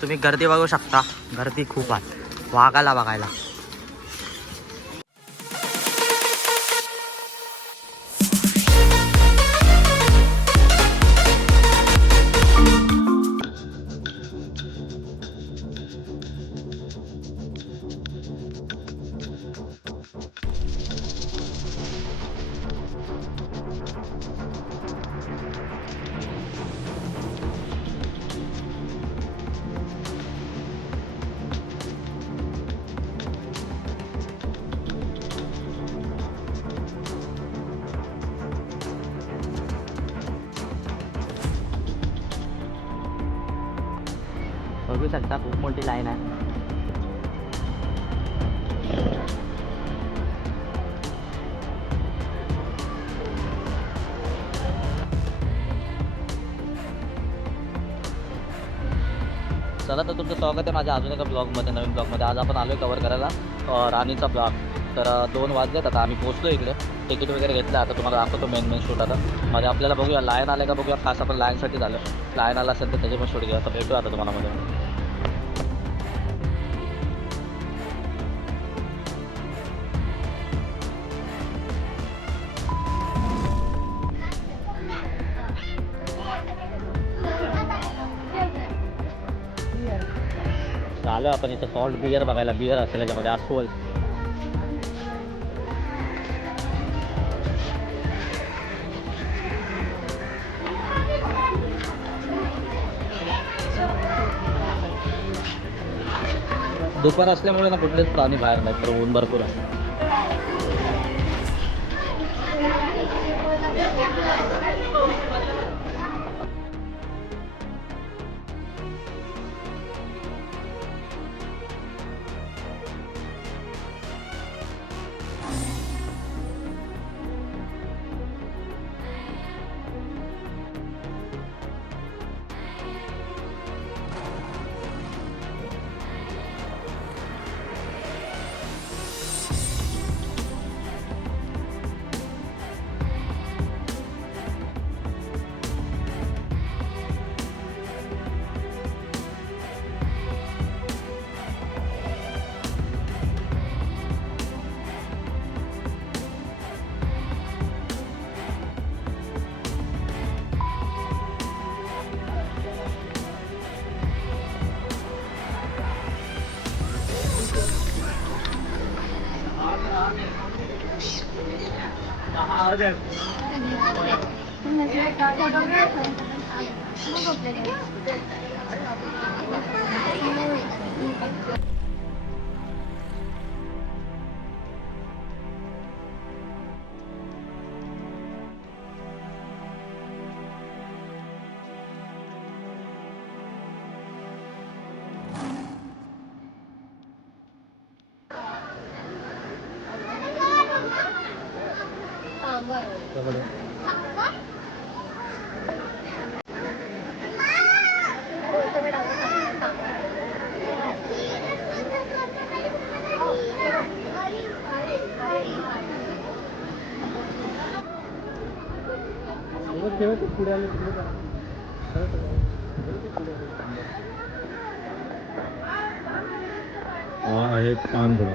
तुम्ही गर्दी बघू शकता, गर्दी खूप आहे वाघाला बघायला. बघू शकता खूप मोठी लाईन आहे. चला तर तुमचं स्वागत आहे माझ्या अजून एका ब्लॉगमध्ये, नवीन ब्लॉगमध्ये. आज आपण आलो आहे कवर करायला राणीचा ब्लॉग. तर 2 वाजलेत आता, आम्ही पोहोचलो इकडे. तिकीट वगैरे घेतलं. आता तुम्हाला दाखवतो मेन शूट. आता म्हणजे आपल्याला बघूया लाईन आलं का बघूया. खास आपण लाईनसाठी झालं, लाईन आला असेल तर त्याची पण शूट घेऊ. आता भेटू आता तुम्हाला मध्ये. आलो आपण इथं सॉल्ट बियर बघायला. बियर असेल याच्यामध्ये अस्वल. दुपार असल्यामुळे ना कुठलेच प्राणी बाहेर नाहीत, तर ऊन भरपूर आहे. आहे पानघोडा.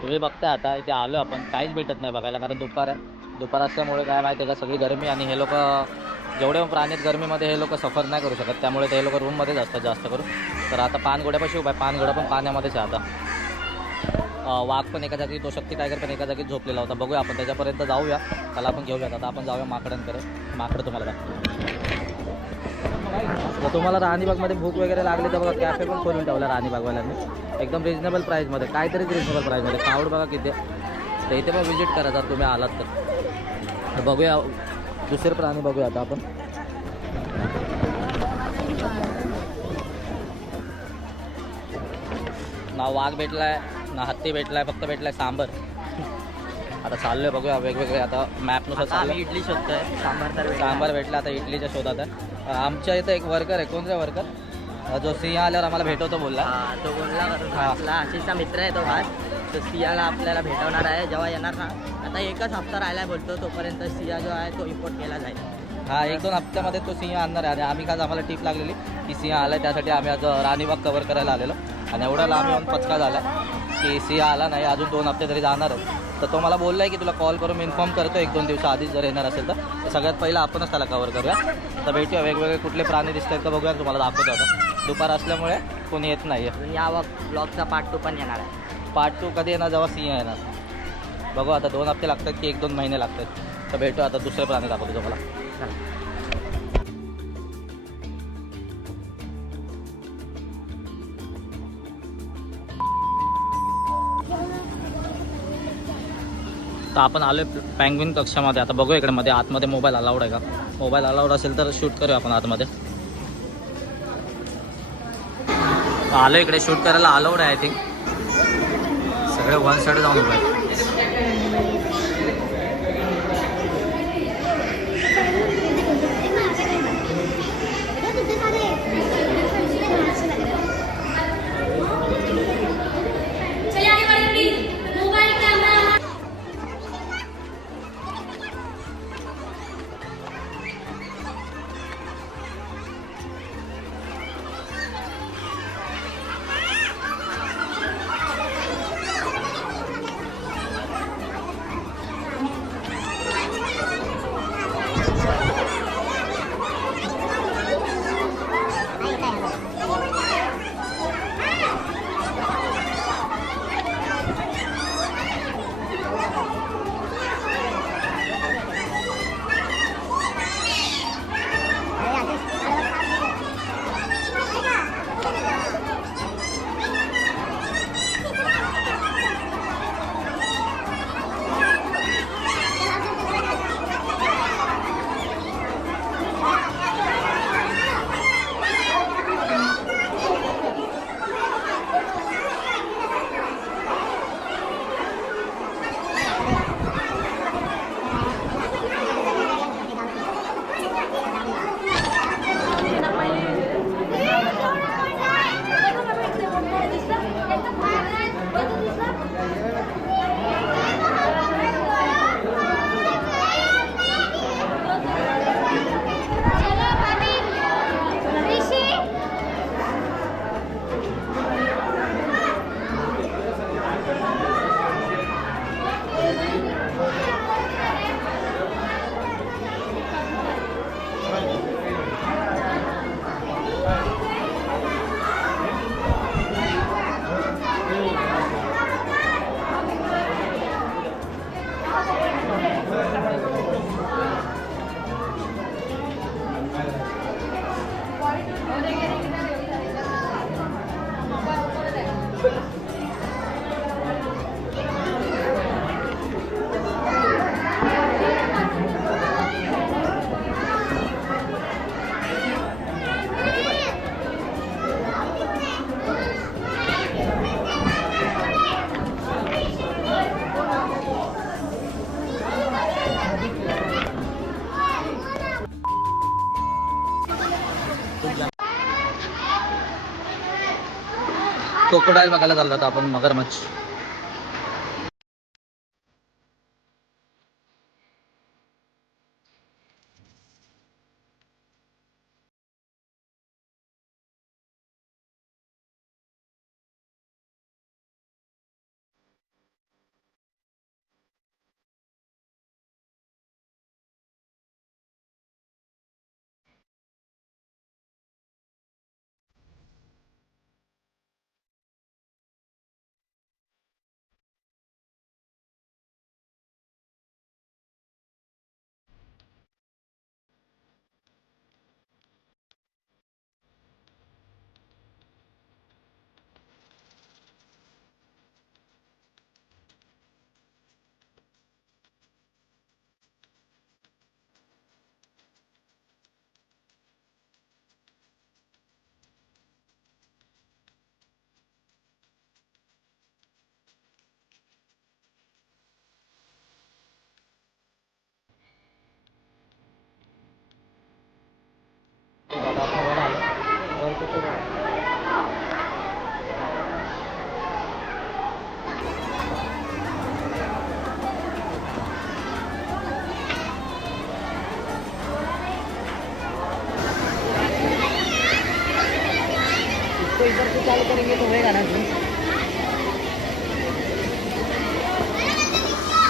तुम्ही बघता आता इथे आलो आपण, काहीच भेटत नाही बघायला, कारण दुपार असल्यामुळे काय माहिती आहे का, सगळी गरमी. आणि हे लोक जेवढे प्राणी आहेत गरमीमध्ये, हे लोक सफर नाही करू शकत, त्यामुळे ते लोक रूममध्येच असतात जास्त करून. तर आता पानघोड्यापाशी उभा आहे. पानघोडा पण पाण्यामध्येच आहे आता. वाघ पण एका जागी, तो शक्ती टायगर पण एका जागी झोपलेला होता. बघूया आपण त्याच्यापर्यंत जाऊया, त्याला आपण घेऊयात. आता आपण जाऊया माकडांकडे. माकडं तुम्हाला तर तुम्हाला राणीबागमध्ये भूक वगैरे लागली तर बघा, कॅफे पण खोलून ठेवला राणीबागवाल्यांनी एकदम रिजनेबल प्राईसमध्ये. काहीतरी रिजनेबल प्राईसमध्ये. कावड बघा किती. तर इथे पण व्हिजिट करा जर तुम्ही आलात तर. बघूया दुसरे प्राणी बघूया आता आपण. ना वाघ भेटलाय ना हत्ती भेटलाय, फक्त भेटलाय सांबर. आता चाललोय बघूया वेगवेगळे. आता मॅपनुसार चालू. इडली शोधतोय, सांबार भेटला. आता इडलीच्या शोधात आहे. आमच्या इथं एक वर्कर आहे. कोणता वर्कर जो सिंह आल्यावर आम्हाला भेटवतो बोलला. तो बोलला आशिषचा मित्र आहे तो. तर सियाला आपल्याला भेटवणार आहे जेव्हा येणार ना. आता एकच हफ्ता राहिला बोलतो, तोपर्यंत सिया जो आहे तो इम्पोर्ट केला जाईल. हा 1-2 हप्त्यामध्ये तो सिंह आणणार आहे. आणि आम्ही आज आम्हाला टीप लागलेली की सिंह आला आहे, त्यासाठी आम्ही आज राणीबाग कवर करायला आलेलो. आणि एवढा लांब येऊन पचका झाला की सिंह आला नाही, अजून 2 हप्ते तरी जाणार आहे. तर तो मला बोलला आहे की तुला कॉल करून इन्फॉर्म करतो 1-2 दिवसाआधीच जर येणार असेल तर. सगळ्यात पहिलं आपणच त्याला कवर करूया. तर भेटूया, वेगवेगळे कुठले प्राणी दिसत आहेत का बघूया, तुम्हाला दाखवतो. आता दुपार असल्यामुळे कोणी येत नाही आहे. अजून या ब्लॉगचा पार्ट 2 पण येणार आहे. पार्ट 2 कधी येणार, जेव्हा सिंह येणार. बघू आता 2 हप्ते लागतात की 1-2 महिने लागतात. तर भेटू आता, दुसरे प्राणी दाखवतो तुम्हाला. तर आपण आलो पँग्विन कक्षामध्ये. आता बघू इकडे मध्ये आतमध्ये मोबाईल अलाउड आहे का. मोबाईल अलाउड असेल तर शूट करूया आपण आतमध्ये. आलो इकडे शूट करायला अलाउड आहे आय थिंक. सगळे वन साईड जाऊन उभे आहेत. क्रोकोडाईल बघायला चाललो होतो आपण, मगरमच्छ. वेळ का ना तू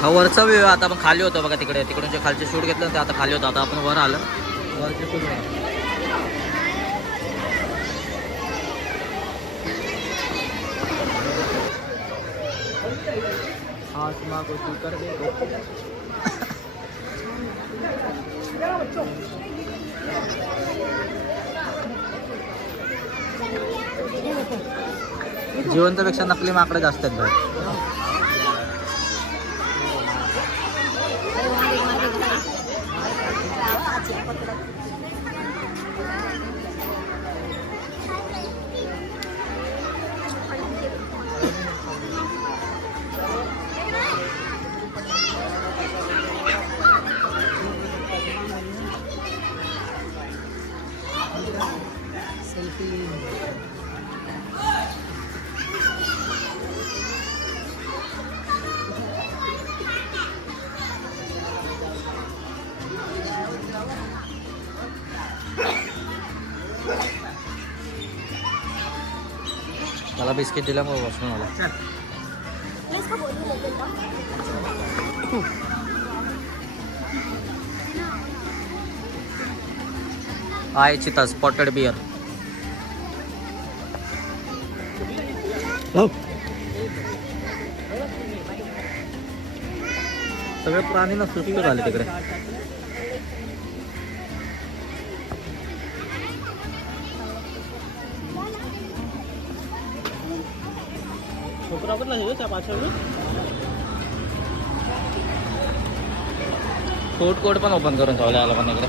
हा वरचा व्ह्यू आता आपण खाली होतो बघा तिकडे तिकडून जे खालचे शूट घेतलं ते आता खाली होतं आता आपण वर आलं वरचे शूट आसमां को तू कर दे जिवंतपेक्षा नकली माकडे जास्त आहेत बाहेर. मला बिस्किट दिल्यामुळे वॉशरूम आला. आहे चिता स्पॉटेड बियर. सगळे प्राणी ना सुस्त झाले तिकडे. फूड कोर्ट पण ओपन करून ठेवलं आला पण इकडे.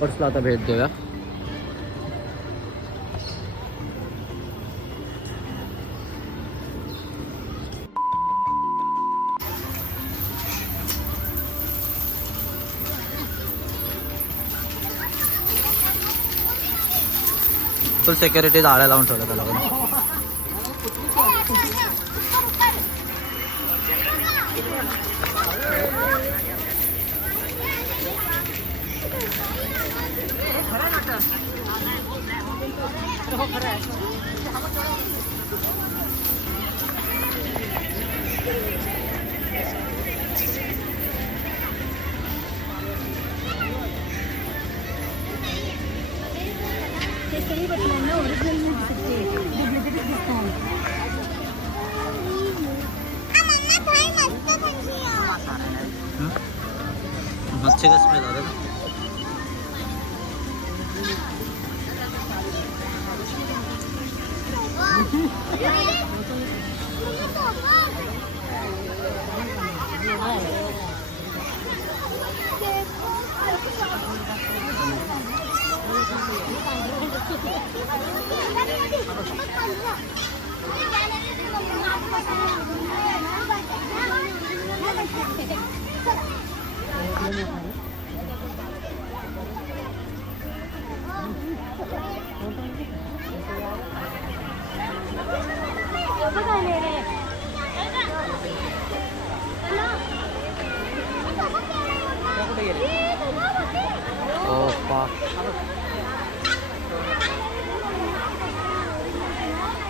पर्सला आता भेट देऊया. फुल सिक्युरिटी जाळ्या लावून ठेवलं त्याला पण. मच्छी कसं मिळत आता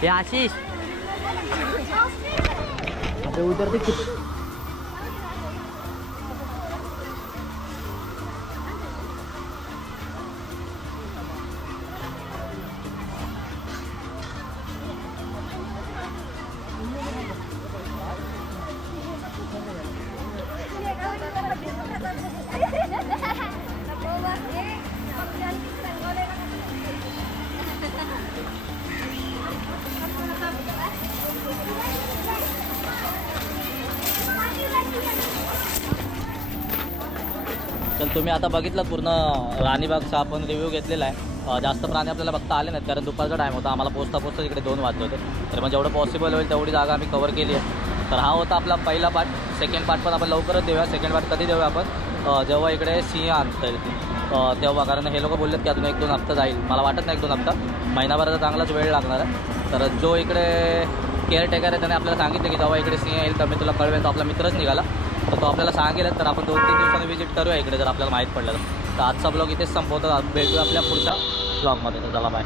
ये आशीष अबे उधर देख. तर तुम्ही आता बघितलं पूर्ण राणीबागचा आपण रिव्ह्यू घेतलेला आहे. जास्त प्राणी आपल्याला बघता आले नाहीत कारण दुपारचा टाईम होता. आम्हाला पोचता इकडे 2 वाजले होते. तर मग जेवढं पॉसिबल होईल तेवढी जागा आम्ही कवर केली आहे. तर हा होता आपला पहिला पार्ट. सेकंड पार्ट पण आपण लवकरच देऊया. सेकंड पार्ट कधी देऊया आपण, जेव्हा इकडे सिंह आणता येईल तेव्हा. कारण हे लोक बोललेत की अजून 1-2 हप्ता जाईल. मला वाटत नाही 1-2 हप्ता, महिनाभराचा चांगलाच वेळ लागणार आहे. तर जो इकडे केअरटेकर आहे त्याने आपल्याला सांगितलं की जेव्हा इकडे सिंह येईल तर मी तुला कळवेन. तो आपला मित्रच निघाला, तर तो आपल्याला सांगेल. तर आपण 2-3 दिवसांनी व्हिजिट करूया इकडे जर आपल्याला माहीत पडलं तर. आजचा ब्लॉग इथेच संपवतो. भेटूया आपल्या पुढच्या ब्लॉगमध्ये. तर चला बाय.